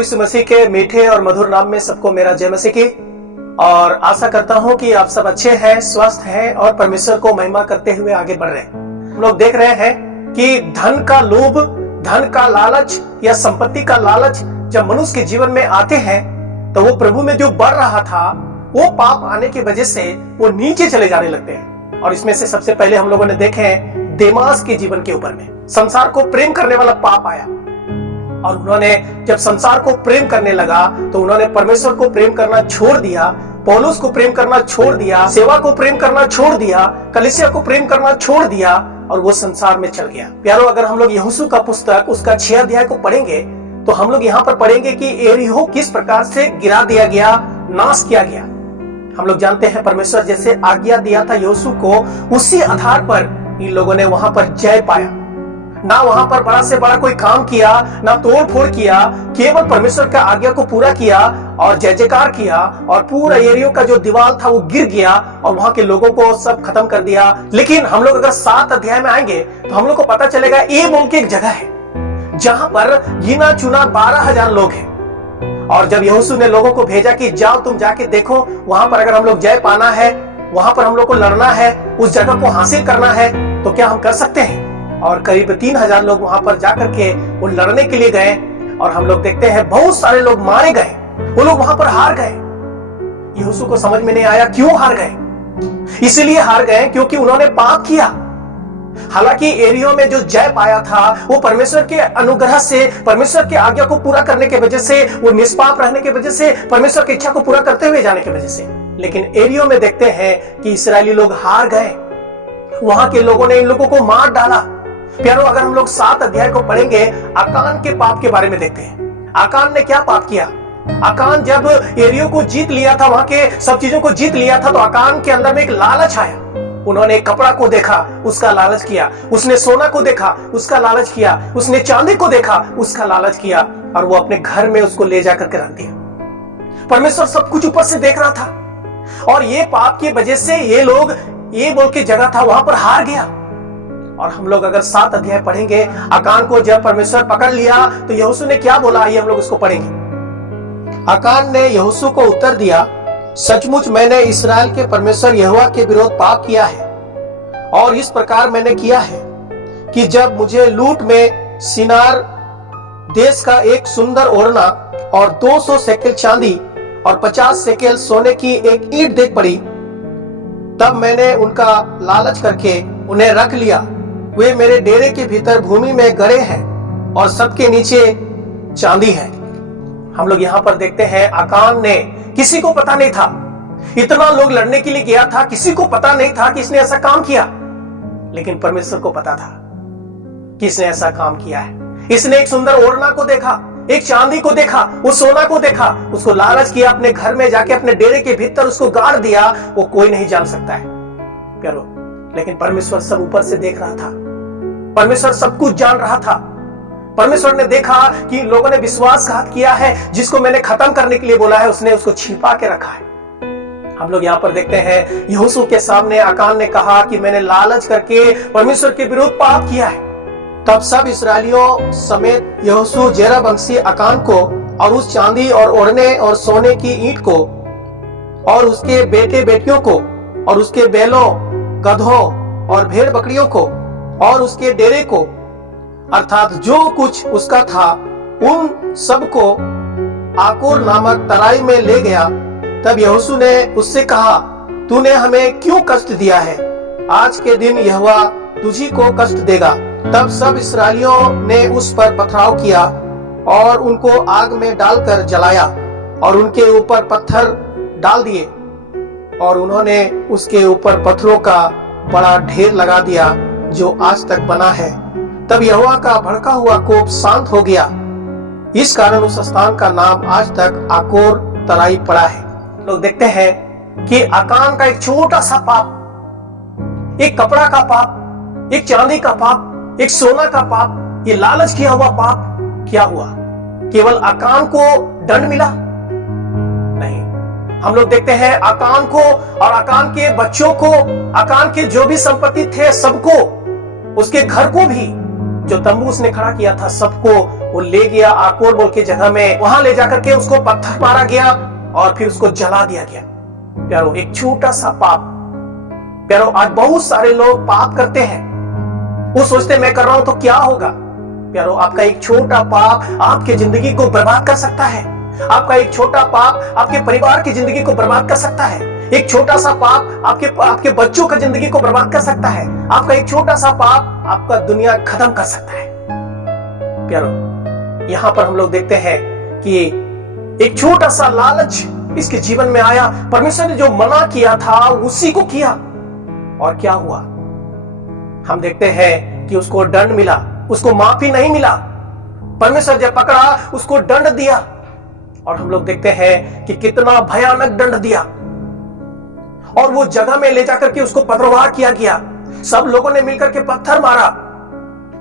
यीशु मसीह के मीठे और मधुर नाम में सबको मेरा जय मसीह की। और आशा करता हूं कि आप सब अच्छे हैं, स्वस्थ हैं और परमेश्वर को महिमा करते हुए आगे बढ़ रहे हैं। हम लोग देख रहे हैं कि धन का लोभ, धन का लालच या संपत्ति का लालच जब मनुष्य के जीवन में आते हैं तो वो प्रभु में जो बढ़ रहा था वो पाप आने की वजह से वो नीचे चले जाने लगते हैं। और इसमें से सबसे पहले हम लोगों ने देखे हैं देमास के जीवन के ऊपर में संसार को प्रेम करने वाला पाप आया। और उन्होंने जब संसार को प्रेम करने लगा तो उन्होंने परमेश्वर को प्रेम करना छोड़ दिया, पौलुस को प्रेम करना छोड़ दिया, सेवा को प्रेम करना छोड़ दिया, कलीसिया को प्रेम करना छोड़ दिया और वो संसार में चल गया। प्यारो, अगर हम लोग यहोशू का पुस्तक उसका 6 अध्याय को पढ़ेंगे तो हम लोग यहाँ पर पढ़ेंगे कि एरिहो किस प्रकार से गिरा दिया गया, नाश किया गया। हम लोग जानते हैं परमेश्वर जैसे आज्ञा दिया था यहोशू को, उसी आधार पर इन लोगों ने वहां पर जय पाया। ना वहां पर बड़ा से बड़ा कोई काम किया, ना तोड़ फोड़ किया, केवल परमेश्वर का आज्ञा को पूरा किया और जय जयकार किया और पूरा एरियो का जो दीवार था वो गिर गया और वहां के लोगों को सब खत्म कर दिया। लेकिन हम लोग अगर 7 अध्याय में आएंगे तो हम लोग को पता चलेगा ए बोल के एक जगह है जहां पर गिना चुना 12,000 लोग हैं। और जब यहोशू ने लोगों को भेजा कि जाओ तुम जाके देखो, वहां पर अगर हम लोग जय पाना है, वहां पर हम लोग को लड़ना है, उस जगह को हासिल करना है तो क्या हम कर सकते हैं। और करीब 3,000 लोग वहां पर जाकर के वो लड़ने के लिए गए और हम लोग देखते हैं बहुत सारे लोग मारे गए, वो लोग वहां पर हार गए। यहोशू को समझ में नहीं आया क्यों हार गए। इसलिए हार गए क्योंकि उन्होंने पाप किया। हालांकि एरियो में जो जय पाया था वो परमेश्वर के अनुग्रह से, परमेश्वर की आज्ञा को पूरा करने के वजह से, वो निष्पाप रहने की वजह से, परमेश्वर की इच्छा को पूरा करते हुए जाने की वजह से। लेकिन एरियो में देखते हैं कि इस्राएली लोग हार गए, वहां के लोगों ने इन लोगों को मार डाला। प्यारो, अगर हम लोग 7 अध्याय को पढ़ेंगे आकान के पाप के बारे में देखते हैं। आकान ने क्या पाप किया। आकान जब एरियो को जीत लिया था, वहां के सब चीजों को जीत लिया था, तो आकान के अंदर में एक लालच आया। उन्होंने कपड़ा को देखा, उसका लालच किया। उसने सोना को देखा, उसका लालच किया। उसने चांदी को देखा, उसका लालच किया और वो अपने घर में उसको ले जाकर के रख दिया। परमेश्वर सब कुछ ऊपर से देख रहा था और ये पाप की वजह से ये लोग, ये बोल के जगह था, वहां पर हार गया। और हम लोग अगर 7 अध्याय पढ़ेंगे, आकान को जब परमेश्वर पकड़ लिया तो यहोशू ने क्या बोला, ये हम लोग उसको पढ़ेंगे। आकान ने यहोशू को उत्तर दिया, सचमुच मैंने इस्राएल के परमेश्वर यहोवा के विरोध पाप किया है और इस प्रकार मैंने किया है कि जब मुझे लूट में सिनार देश का एक सुंदर ओढ़ना और 200 शेकेल चांदी और 50 शेकेल सोने की एक ईंट देख पड़ी, तब मैंने उनका लालच करके उन्हें रख लिया। वे मेरे डेरे के भीतर भूमि में गड़े हैं और सबके नीचे चांदी है। हम लोग यहाँ पर देखते हैं आकान ने, किसी को पता नहीं था, इतना लोग लड़ने के लिए गया था, किसी को पता नहीं था कि इसने ऐसा काम किया, लेकिन परमेश्वर को पता था कि इसने ऐसा काम किया है। इसने एक सुंदर ओढ़ना को देखा, एक चांदी को देखा, उस सोना को देखा, उसको लालच किया, अपने घर में जाके अपने डेरे के भीतर उसको गाड़ दिया। वो कोई नहीं जान सकता है प्यारो, लेकिन परमेश्वर सब ऊपर से देख रहा था। परमेश्वर सब कुछ जान रहा था। परमेश्वर ने देखा कि लोगों ने विश्वासघात किया है, जिसको मैंने खत्म करने के लिए बोला है उसने उसको छिपा के रखा है। हम लोग यहाँ पर देखते हैं यहोशू के सामने आकान ने कहा कि मैंने लालच करके परमेश्वर के विरुद्ध पाप किया है। तब सब इस्राएलियों समेत यहोशू जेरहवंशी आकान को और उस चांदी और ओढ़ने और सोने की ईंट को और उसके बेटे बेटियों को और उसके बैलों, गधों और भेड़ बकरियों को और उसके डेरे को, अर्थात जो कुछ उसका था, उन सबको आकोर नामक तराई में ले गया। तब यहोशू ने उससे कहा, तूने हमें क्यों कष्ट दिया है? आज के दिन यहोवा तुझी को कष्ट देगा। तब सब इस्राएलियों ने उस पर पथराव किया और उनको आग में डालकर जलाया और उनके ऊपर पत्थर डाल दिए और उन्होंने उसके ऊपर पत्थरों का बड़ा ढेर लगा दिया जो आज तक बना है। तब यहोवा का भड़का हुआ कोप शांत हो गया। इस कारण उस स्थान का नाम आज तक आकोर तराई पड़ा है। लोग देखते हैं कि आकान का एक छोटा सा पाप, एक कपड़ा का पाप, एक चांदी का पाप, एक सोना का पाप, ये लालच किया हुआ पाप क्या हुआ? केवल आकान को दंड मिला? नहीं, हम लोग देखते हैं आकान को और आकान के बच्चों को, आकान के जो भी संपत्ति थे सबको, उसके घर को भी, जो तंबू उसने खड़ा किया था सबको वो ले गया आकोर बोल के जगह में, वहां ले जाकर के उसको पत्थर मारा गया और फिर उसको जला दिया गया। प्यारो, एक छोटा सा पाप। प्यारो, आज बहुत सारे लोग पाप करते हैं, वो सोचते मैं कर रहा हूं तो क्या होगा। प्यारो, आपका एक छोटा पाप आपकी जिंदगी को बर्बाद कर सकता है। आपका एक छोटा पाप आपके परिवार की जिंदगी को बर्बाद कर सकता है। एक छोटा सा पाप आपके बच्चों की जिंदगी को बर्बाद कर सकता है। आपका एक छोटा सा पाप आपका दुनिया खत्म कर सकता है। प्यारो, यहां पर हम लोग देखते हैं कि एक छोटा सा लालच इसके जीवन में आया। परमेश्वर ने जो मना किया था उसी को किया, और क्या हुआ हम देखते हैं कि उसको दंड मिला, उसको माफी नहीं मिला। परमेश्वर जब पकड़ा उसको दंड दिया, और हम लोग देखते हैं कि कितना भयानक दंड दिया। और वो जगह में ले जाकर के उसको पथरवाह किया गया, सब लोगों ने मिलकर के पत्थर मारा।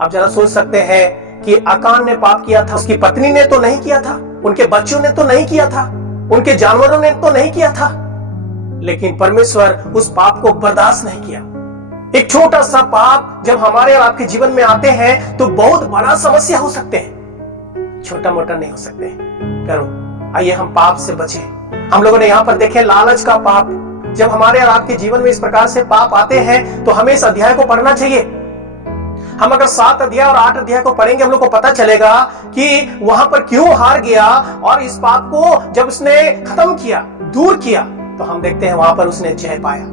आप जरा सोच सकते हैं कि आकान ने पाप किया था, उसकी पत्नी ने तो नहीं किया था, उनके बच्चों ने तो नहीं किया था, उनके जानवरों ने तो नहीं किया था, लेकिन परमेश्वर उस पाप को बर्दाश्त नहीं किया। एक छोटा सा पाप जब हमारे और आपके जीवन में आते हैं तो बहुत बड़ा समस्या हो सकते हैं, छोटा मोटा नहीं हो सकते। करो, आइए हम पाप से बचे। हम लोगों ने यहाँ पर देखे लालच का पाप। जब हमारे और आपके जीवन में इस प्रकार से पाप आते हैं तो हमें इस अध्याय को पढ़ना चाहिए। हम अगर 7 अध्याय और 8 अध्याय को पढ़ेंगे, हम लोग को पता चलेगा कि वहां पर क्यों हार गया, और इस पाप को जब उसने खत्म किया, दूर किया, तो हम देखते हैं वहां पर उसने जय पाया।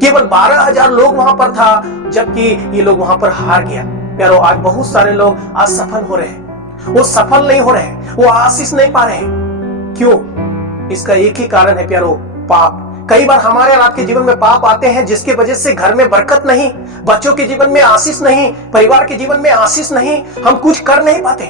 केवल 12,000 लोग वहां पर था, जबकि ये लोग वहां पर हार गया। प्यारो, आज बहुत सारे लोग असफल हो रहे हैं, वो सफल नहीं हो रहे हैं, वो आशीष नहीं पा रहे हैं। क्यों? इसका एक ही कारण है प्यारो, पाप। कई बार हमारे और आपके जीवन में पाप आते हैं जिसकी वजह से घर में बरकत नहीं, बच्चों के जीवन में आशीष नहीं, परिवार के जीवन में आशीष नहीं, हम कुछ कर नहीं पाते।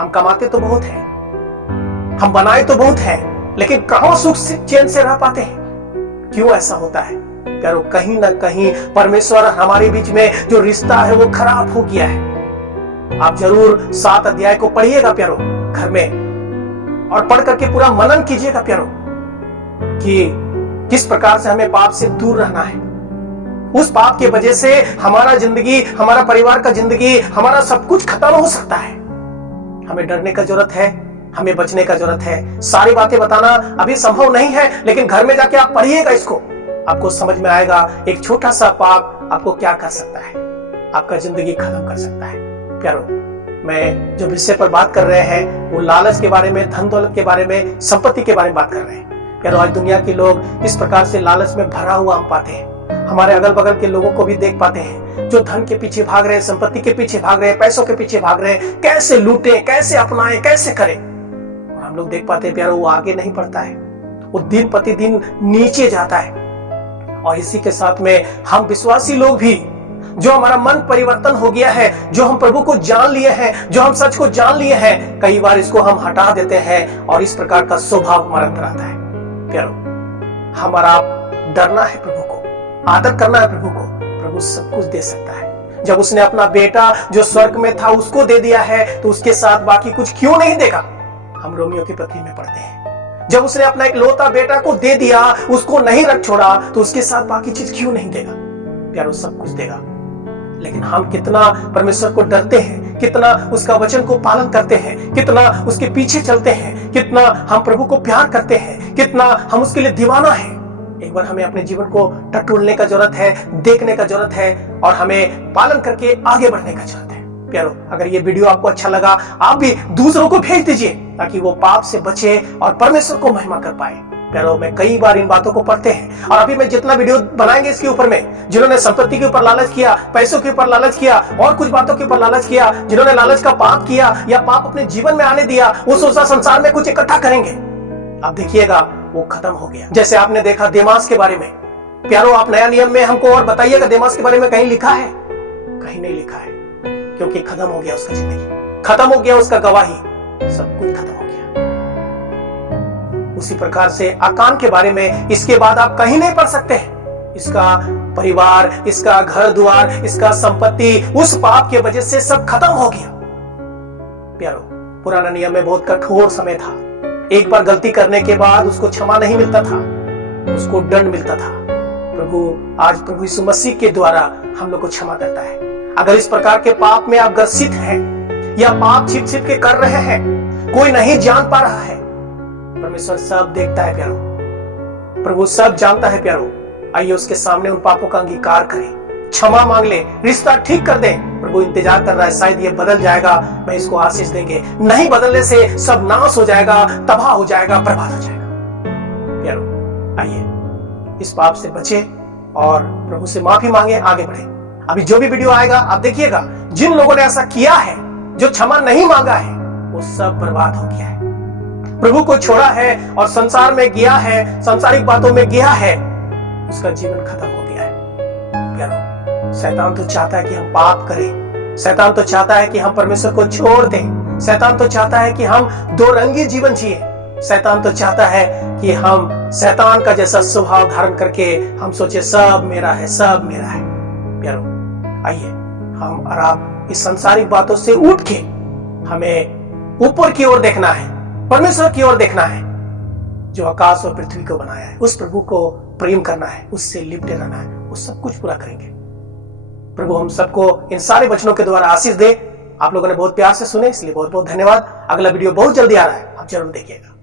हम कमाते तो बहुत हैं, हम बनाए तो बहुत हैं, लेकिन कहां सुख चैन से रह पाते हैं? क्यों ऐसा होता है? प्यारो, कहीं ना कहीं परमेश्वर हमारे बीच में जो रिश्ता है वो खराब हो गया है। आप जरूर 7 अध्याय को पढ़िएगा प्यारो घर में, और पढ़ करके पूरा मनन कीजिएगा प्यारो कि किस प्रकार से हमें पाप से दूर रहना है। उस पाप की वजह से हमारा जिंदगी, हमारा परिवार का जिंदगी, हमारा सब कुछ खत्म हो सकता है। हमें डरने का जरूरत है, हमें बचने का जरूरत है। सारी बातें बताना अभी संभव नहीं है, लेकिन घर में जाके आप पढ़िएगा इसको, आपको समझ में आएगा एक छोटा सा पाप आपको क्या कर सकता है, आपका जिंदगी खत्म कर सकता है। प्यारो, मैं जो विषय पर बात कर रहे हैं वो लालच के बारे में, धन दौलत के बारे में, संपत्ति के बारे में बात कर रहे हैं। प्यारो, आज दुनिया के लोग इस प्रकार से लालच में भरा हुआ हम पाते हैं। हमारे अगल बगल के लोगों को भी देख पाते हैं जो धन के पीछे भाग रहे हैं, संपत्ति के पीछे भाग रहे हैं, पैसों के पीछे भाग रहे हैं, कैसे लूटे, कैसे अपनाए, कैसे करें। और हम लोग देख पाते हैं प्यारो, वो आगे नहीं बढ़ता है, वो दिन प्रतिदिन नीचे जाता है। और इसी के साथ में हम विश्वासी लोग भी, जो हमारा मन परिवर्तन हो गया है, जो हम प्रभु को जान लिए हैं, जो हम सच को जान लिए हैं, कई बार इसको हम हटा देते हैं और इस प्रकार का स्वभाव हमारा अंदर आता है। प्यारो, हमारा डरना है प्रभु को, आदर करना है प्रभु को। प्रभु सब कुछ दे सकता है। जब उसने अपना बेटा जो स्वर्ग में था उसको दे दिया है, तो उसके साथ बाकी कुछ क्यों नहीं देगा? हम रोमियो की पत्री में पढ़ते हैं, जब उसने अपना एक लौता बेटा को दे दिया, उसको नहीं रख छोड़ा, तो उसके साथ बाकी चीज क्यों नहीं देगा? प्यारो, सब कुछ देगा। लेकिन हम कितना परमेश्वर को डरते हैं, कितना उसका वचन को पालन करते हैं, कितना उसके पीछे चलते हैं, कितना हम प्रभु को प्यार करते हैं, कितना हम उसके लिए दीवाना है। एक बार हमें अपने जीवन को टटोलने का जरूरत है, देखने का जरूरत है, और हमें पालन करके आगे बढ़ने का जरूरत है। प्यारो, अगर ये वीडियो आपको अच्छा लगा, आप भी दूसरों को भेज दीजिए ताकि वो पाप से बचे और परमेश्वर को महिमा कर पाए। प्यारो, मैं कई बार इन बातों को पढ़ते हैं, और अभी मैं जितना वीडियो बनाएंगे इसके ऊपर में, जिन्होंने संपत्ति के ऊपर लालच किया, पैसों के ऊपर लालच किया, और कुछ बातों के ऊपर लालच किया, जिन्होंने लालच का पाप किया या पाप अपने जीवन में आने दिया, वो सोचा संसार में कुछ इकट्ठा करेंगे। अब देखिएगा वो खत्म हो गया। जैसे आपने देखा देमास के बारे में। प्यारो, आप नया नियम में हमको और बताइएगा देमास के बारे में कहीं लिखा है? कहीं नहीं लिखा है, क्योंकि खत्म हो गया उसका जिंदगी, खत्म हो गया उसका गवाही, सब कुछ खत्म हो गया। उसी प्रकार से आकान के बारे में इसके बाद आप कहीं नहीं पढ़ सकते हैं। इसका परिवार, इसका घर द्वार, इसका संपत्ति उस पाप की वजह से सब खत्म हो गया। प्यारो, पुराना नियम में बहुत कठोर समय था। एक बार गलती करने के बाद उसको क्षमा नहीं मिलता था, उसको दंड मिलता था। आज प्रभु यीशु मसीह के द्वारा हम लोग को क्षमा करता है। अगर इस प्रकार के पाप में आप ग्रसित हैं, या पाप छिप छिप के कर रहे हैं, कोई नहीं जान पा रहा है। परमेश्वर सब देखता है प्यारो, प्रभु सब जानता है प्यारो। आइए उसके सामने उन पापों का अंगीकार करें, क्षमा मांग ले, रिश्ता ठीक कर दे। प्रभु इंतजार कर रहा है, शायद ये बदल जाएगा, मैं इसको आशीष देंगे। नहीं बदलने से सब नाश हो जाएगा, तबाह हो जाएगा, बर्बाद हो जाएगा। प्यारो आइए इस पाप से बचे और प्रभु से माफी मांगे, आगे बढ़े। अभी जो भी वीडियो आएगा आप देखिएगा, जिन लोगों ने ऐसा किया है, जो क्षमा नहीं मांगा है, वो सब बर्बाद हो गया है। प्रभु को छोड़ा है और संसार में गया है, सांसारिक बातों में गया है, उसका जीवन खत्म हो गया है। प्यारो शैतान तो चाहता है कि हम पाप करें, शैतान तो चाहता है कि हम परमेश्वर को छोड़ दें, शैतान तो चाहता है कि हम दो रंगी जीवन जिए, शैतान तो चाहता है कि हम शैतान का जैसा स्वभाव धारण करके हम सोचे सब मेरा है, सब मेरा है। प्यारो आइए हम और आप इस सांसारिक बातों से उठ के हमें ऊपर की ओर देखना है, परमेश्वर की ओर देखना है, जो आकाश और पृथ्वी को बनाया है। उस प्रभु को प्रेम करना है, उससे लिपटे रहना है, वो सब कुछ पूरा करेंगे। प्रभु हम सबको इन सारे वचनों के द्वारा आशीष दे। आप लोगों ने बहुत प्यार से सुने, इसलिए बहुत बहुत धन्यवाद। अगला वीडियो बहुत जल्दी आ रहा है, आप जरूर देखिएगा।